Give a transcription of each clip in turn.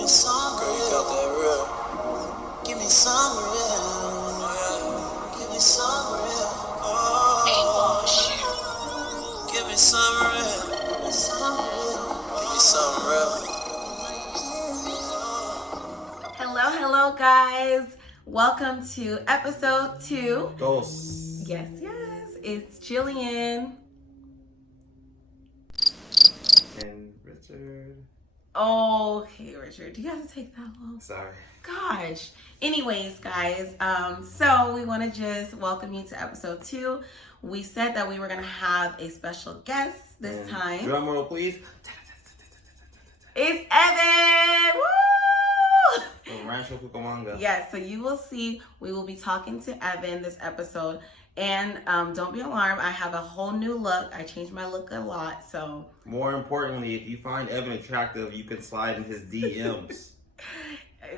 me some girl, you got that real. Give me some real. Give me some real. Oh, give me some real. Give me some real. Give me some real. Hello, guys. Welcome to episode 2. Dos. Yes. It's Jillian. And Richard. Okay, Richard. Do you have to take that long? Sorry. Gosh. Anyways, guys, so we want to just welcome you to episode 2. We said that we were going to have a special guest this time. Drum roll, please. It's Evan! Woo! From Rancho Cucamonga. Yes, so you will see, we will be talking to Evan this episode. And don't be alarmed, I have a whole new look. I changed my look a lot, so. More importantly, if you find Evan attractive, you can slide in his DMs.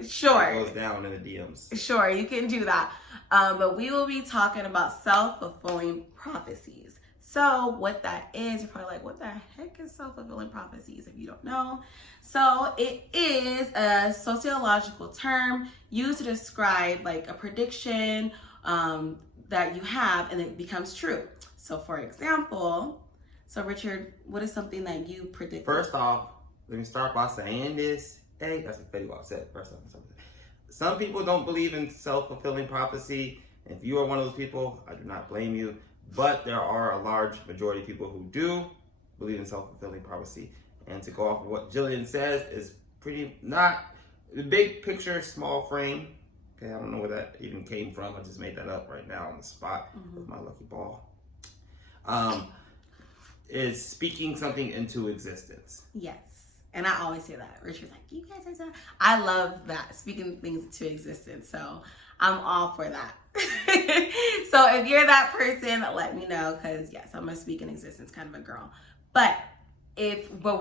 Sure. It goes down in the DMs. Sure, you can do that. But we will be talking about self-fulfilling prophecies. So what that is, you're probably like, what the heck is self-fulfilling prophecies if you don't know? So it is a sociological term used to describe like a prediction that you have and it becomes true. So for example, so Richard, what is something that you predict? First off, let me start by saying this. Hey, that's what Fetty Wap said. First off, some people don't believe in self-fulfilling prophecy. If you are one of those people, I do not blame you. But there are a large majority of people who do believe in self-fulfilling prophecy. And to go off of what Jillian says is pretty not the big picture, small frame. Okay, I don't know where that even came from. I just made that up right now on the spot with my lucky ball. Is speaking something into existence. Yes. And I always hear that. Richard's like, you guys are so... I love that, speaking things into existence. So I'm all for that. So if you're that person, let me know. Because yes, I'm a speak in existence kind of a girl. But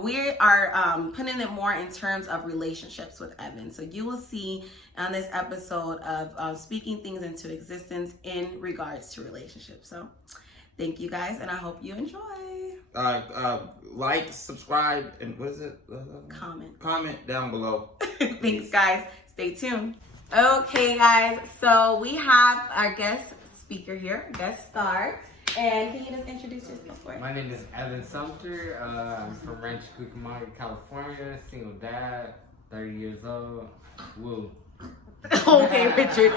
we are putting it more in terms of relationships with Evan. So you will see on this episode of speaking things into existence in regards to relationships. So thank you guys, and I hope you enjoy. Like, subscribe, and what is it? Comment down below. Thanks, guys. Stay tuned. Okay, guys. So we have our guest speaker here, guest star. And can you just introduce yourself for us? My name is Evan Sumter. I'm from Rancho Cucamonga, California. Single dad, 30 years old. Woo. Okay, Richard.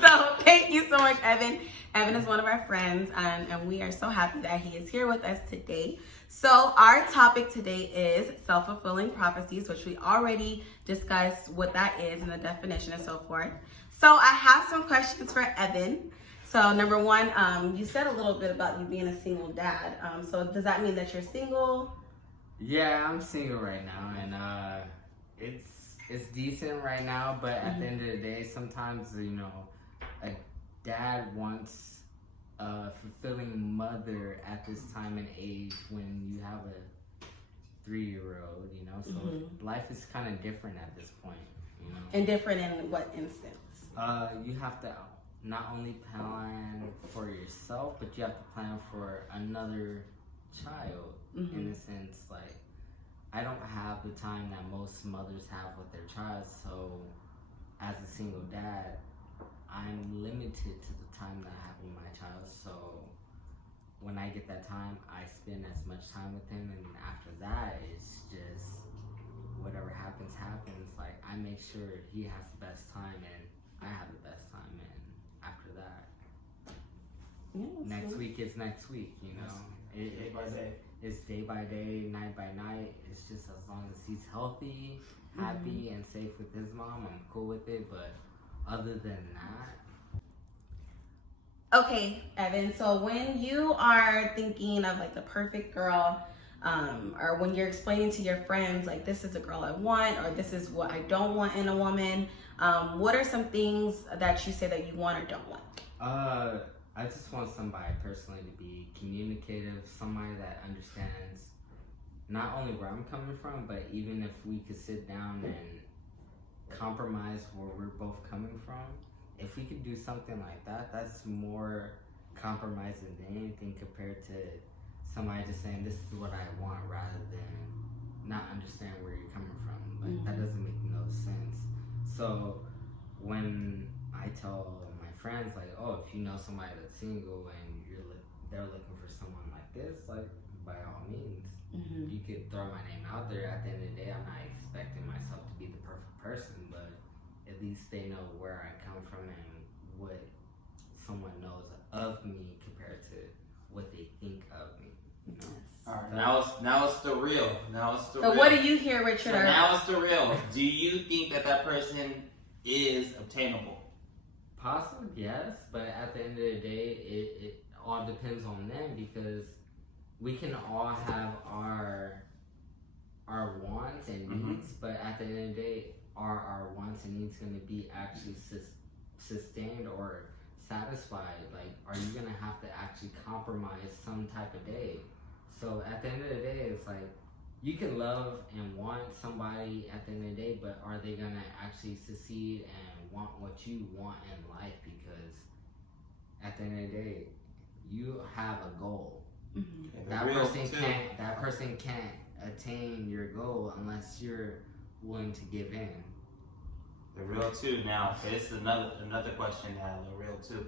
So thank you so much, Evan. Evan is one of our friends, and we are so happy that he is here with us today. So our topic today is self-fulfilling prophecies, which we already discussed what that is and the definition and so forth. So I have some questions for Evan. So number one, you said a little bit about you being a single dad. So does that mean that you're single? Yeah, I'm single right now, and it's decent right now. But at the end of the day, sometimes a dad wants a fulfilling mother at this time and age when you have a 3-year-old. So life is kind of different at this point. And different in what instance? You have to not only plan for yourself, but you have to plan for another child. In a sense, like I don't have the time that most mothers have with their child, so as a single dad, I'm limited to the time that I have with my child. So when I get that time, I spend as much time with him, and after that, it's just whatever happens. Like I make sure he has the best time, and I have the best time, and after that, next week is next week. It's day by day, night by night. It's just as long as he's healthy, happy, and safe with his mom, I'm cool with it. But other than that. Okay, Evan, so when you are thinking of like the perfect girl, or when you're explaining to your friends, like this is the girl I want, or this is what I don't want in a woman, what are some things that you say that you want or don't want? I just want somebody personally to be communicative, somebody that understands not only where I'm coming from, but even if we could sit down and compromise where we're both coming from. If we could do something like that, that's more compromising than anything compared to somebody just saying this is what I want rather than not understand where you're coming from. Like that doesn't make no So when I tell my friends like, oh, if you know somebody that's single and they're looking for someone like this, like by all means, you could throw my name out there. At the end of the day, I'm not expecting myself to be the perfect person, but at least they know where I come from and what someone knows of me compared to what they think of me. You know? All right, now it's the real. Now it's the So real. what do you hear, Richard? So now it's the real. Do you think that person is obtainable? Possibly, yes, but at the end of the day, it all depends on them, because we can all have our wants and needs, but at the end of the day, are our wants and needs going to be actually sustained or satisfied? Like, are you going to have to actually compromise some type of day? So at the end of the day, it's like, you can love and want somebody at the end of the day, but are they going to actually succeed and want what you want in life? Because at the end of the day, you have a goal. That person can't attain your goal unless you're willing to give in. The real too. Now, this is another question now, the real too.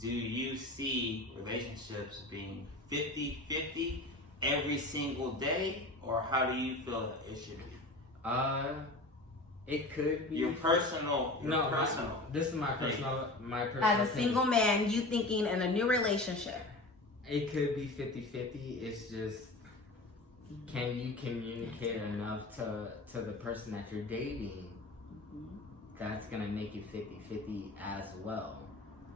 Do you see relationships being 50-50 every single day, or how do you feel that it should be? It could be your personal. This is my personal As a opinion. single man, you thinking in a new relationship. It could be 50-50. It's just, can you communicate enough to the person that you're dating? That's gonna make it 50-50 as well.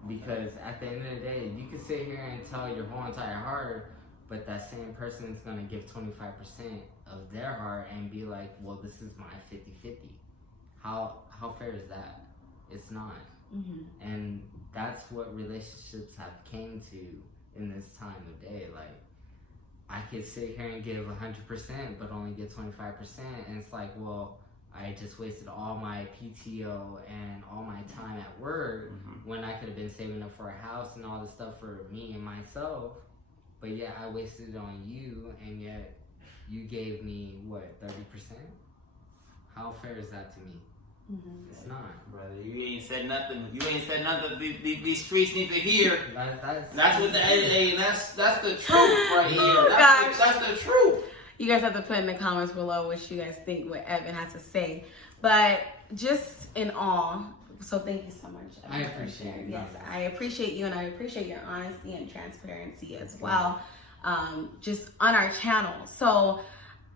Because at the end of the day, you can sit here and tell your whole entire heart, but that same person is gonna give 25% of their heart and be like, well, this is my 50-50. How fair is that? It's not. And that's what relationships have came to in this time of day. Like, I could sit here and give 100% but only get 25%, and it's like, well, I just wasted all my PTO and all my time at work when I could have been saving up for a house and all this stuff for me and myself. But yeah, I wasted it on you, and yet you gave me what, 30%? How fair is that to me? It's not, brother. You ain't said nothing. These streets need to hear. That's what that's the truth right here. That's the truth. You guys have to put in the comments below what you guys think, what Evan has to say. But just in all, so thank you so much, Evan. I appreciate it. Yes, I appreciate you, and I appreciate your honesty and transparency as well, just on our channel. So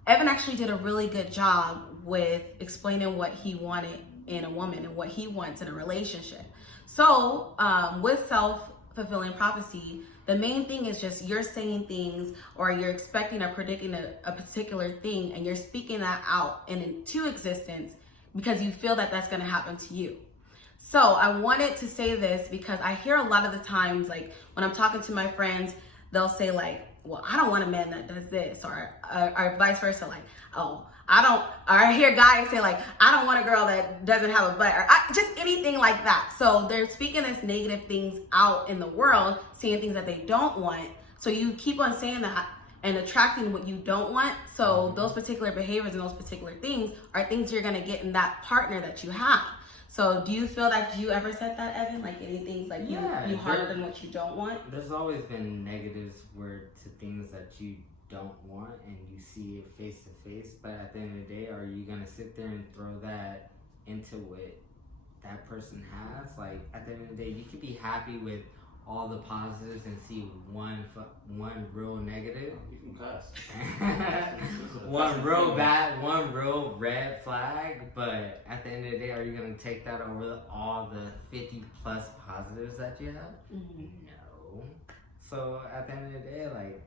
Evan actually did a really good job with explaining what he wanted in a woman and what he wants in a relationship. So with self-fulfilling prophecy, the main thing is just you're saying things, or you're expecting or predicting a particular thing, and you're speaking that out and into existence because you feel that that's going to happen to you. So I wanted to say this because I hear a lot of the times, like when I'm talking to my friends, they'll say like, well, I don't want a man that does this, or vice versa. Like, oh, or I hear guys say like, I don't want a girl that doesn't have a butt, or just anything like that. So they're speaking as negative things out in the world, saying things that they don't want. So you keep on saying that and attracting what you don't want. So those particular behaviors and those particular things are things you're going to get in that partner that you have. So do you feel that you ever said that, Evan? Like any things like you harder than what you don't want? There's always been negatives to things that you don't want, and you see it face to face. But at the end of the day, are you gonna sit there and throw that into what that person has? Like, at the end of the day, you could be happy with all the positives and see one real negative. You can cuss. One real red flag. But at the end of the day, are you gonna take that over all the 50+ positives that you have? No. So at the end of the day, like,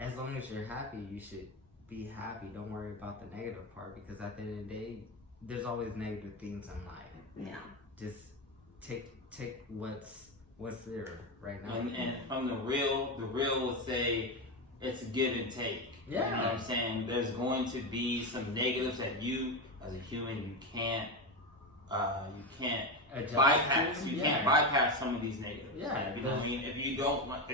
as long as you're happy, you should be happy. Don't worry about the negative part, because at the end of the day, there's always negative things in life. Yeah. Just take what's there right now. And from the real would say it's a give and take. Yeah. You know what I'm saying? There's going to be some negatives that you, as a human, you can't Adjust bypass. to. You Yeah. can't bypass some of these negatives. Yeah. You know what I mean? If you don't want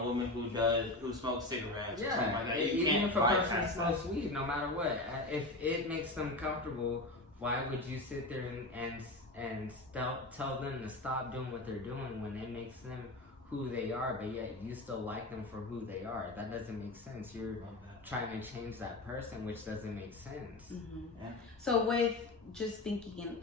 a woman who smokes cigarettes or something like that, you even can't if a person bypass that. smokes weed, no matter what, if it makes them comfortable, why would you sit there and tell them to stop doing what they're doing when it makes them who they are, but yet you still like them for who they are? That doesn't make sense. You're trying to change that person, which doesn't make sense. Yeah. So with just thinking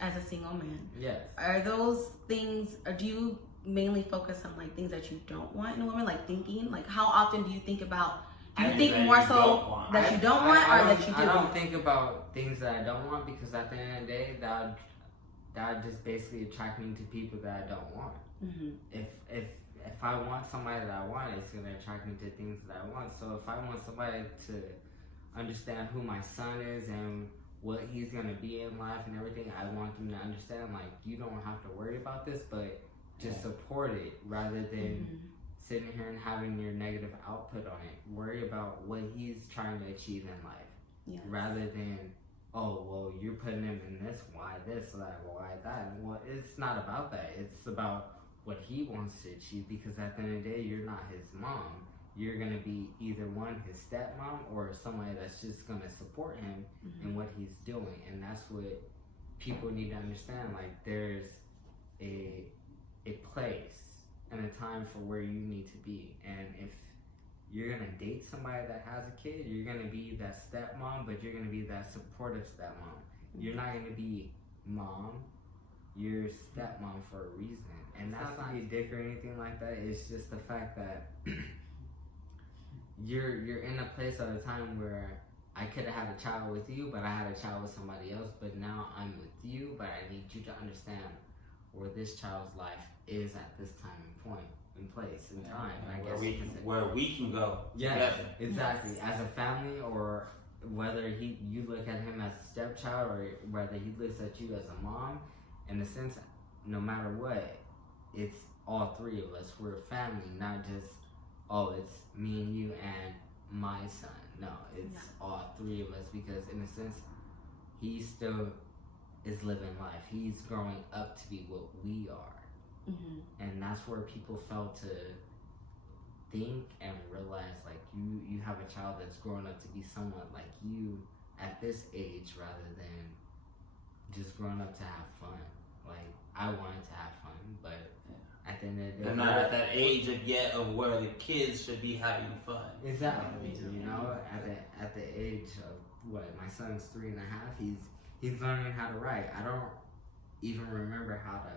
as a single man, yes, are those things, or do you mainly focus on like things that you don't want in a woman, like thinking, like how often do you think about, do you think more so that you don't want or that you do? I don't think about things that I don't want, because at the end of the day, that would just basically attract me to people that I don't want. If I want somebody that I want, it's gonna attract me to things that I want. So if I want somebody to understand who my son is and what he's gonna be in life and everything, I want them to understand, like, you don't have to worry about this, but just support it rather than sitting here and having your negative output on it. Worry about what he's trying to achieve in life, rather than, oh, well, you're putting him in this, why this, why that. Well, it's not about that. It's about what he wants to achieve, because at the end of the day, you're not his mom. You're going to be either one, his stepmom, or somebody that's just going to support him in what he's doing. And that's what people need to understand. Like, there's a place and a time for where you need to be. And if you're going to date somebody that has a kid, you're going to be that stepmom, but you're going to be that supportive stepmom. You're not going to be mom. You're stepmom for a reason. And that's not a dick or anything like that. It's just the fact that you're in a place at a time where I could have had a child with you, but I had a child with somebody else. But now I'm with you, but I need you to understand where this child's life is at this time and point, in place, in time. I guess where we can go. Yeah, exactly. As a family, or whether you look at him as a stepchild, or whether he looks at you as a mom. In a sense, no matter what, it's all three of us. We're a family, not just, oh, it's me and you and my son. No, it's all three of us, because in a sense, he still is living life. He's growing up to be what we are. And that's where people fail to think and realize, like, you have a child that's growing up to be somewhat like you at this age, rather than just growing up to have fun. Like, I wanted to have fun, but at the end of the day, they're not at that age of where the kids should be having fun. Exactly. You know, at the age of what, my son's 3.5, he's learning how to write. I don't even remember how to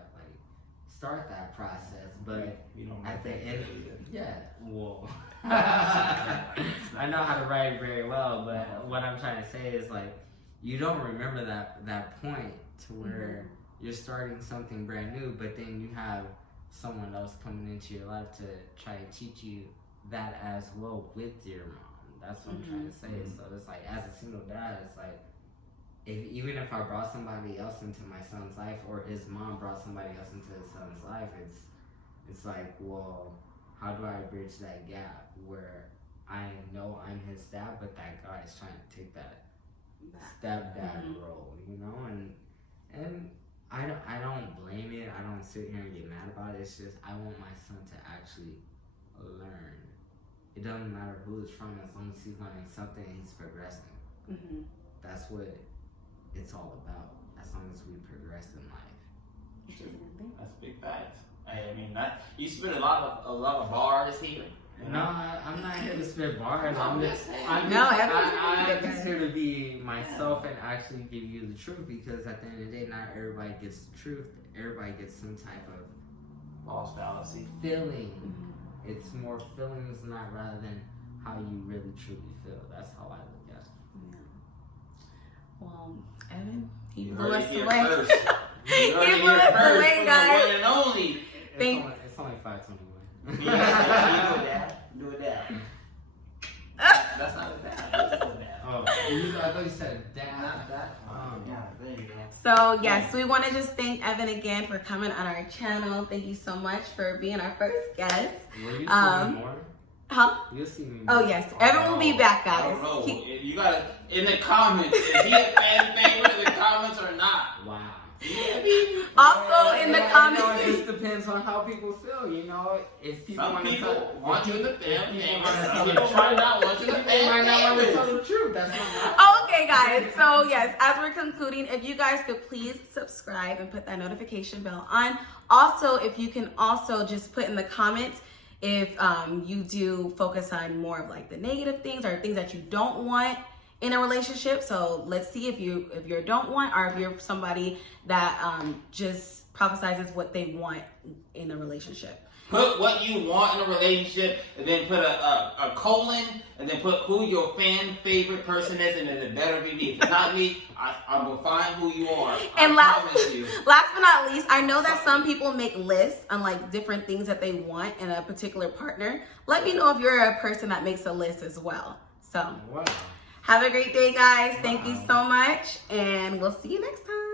start that process, but at the end, well, I know how to write very well, but what I'm trying to say is, like, you don't remember that point to where you're starting something brand new, but then you have someone else coming into your life to try to teach you that as well with your mom. That's what I'm trying to say. So it's like, as a single dad, it's like, even if I brought somebody else into my son's life, or his mom brought somebody else into his son's life, it's like, well, how do I bridge that gap where I know I'm his dad, but that guy is trying to take that stepdad role, you know? And I don't blame it. I don't sit here and get mad about it. It's just, I want my son to actually learn. It doesn't matter who it's from, as long as he's learning something and he's progressing. That's what it's all about, as long as we progress in life. That's big facts. I mean, you spit a lot of bars here. No, I'm not here to spit bars. I'm just here to be myself and actually give you the truth, because at the end of the day, not everybody gets the truth. Everybody gets some type of false fallacy feeling. It's more feelings, not rather than how you really truly feel. That's how I look at it. Well, Evan, he blew heard us it here away. first. He blew us away, guys. The one and only. It's only 5:21. Yeah, do it dad. That's not a dad. Oh, I thought you said dad. Yeah, there you go. So yes, we want to just thank Evan again for coming on our channel. Thank you so much for being our first guest. Will you see me more? Huh? You'll see me. Oh yes, Evan will be back, guys. I don't know. You gotta in the comments. Is he a fan favorite in the comments or not? Wow. Also in the comments. It just depends on on how people feel, you know. If people Some want to people want you in the family. People might not want you in the might not want to tell family. the truth. That's not Okay, guys. So yes, as we're concluding, if you guys could please subscribe and put that notification bell on. Also, if you can also just put in the comments if you do focus on more of like the negative things or things that you don't want in a relationship. So let's see if you don't want, or if you're somebody that just prophesizes what they want in a relationship. Put what you want in a relationship, and then put a colon, and then put who your favorite person is, and then it better be me. If it's not me, I will find who you are. And I promise you. last but not least, I know that some people make lists on like different things that they want in a particular partner. Let me know if you're a person that makes a list as well. So wow. have a great day, guys. Thank you so much, and we'll see you next time.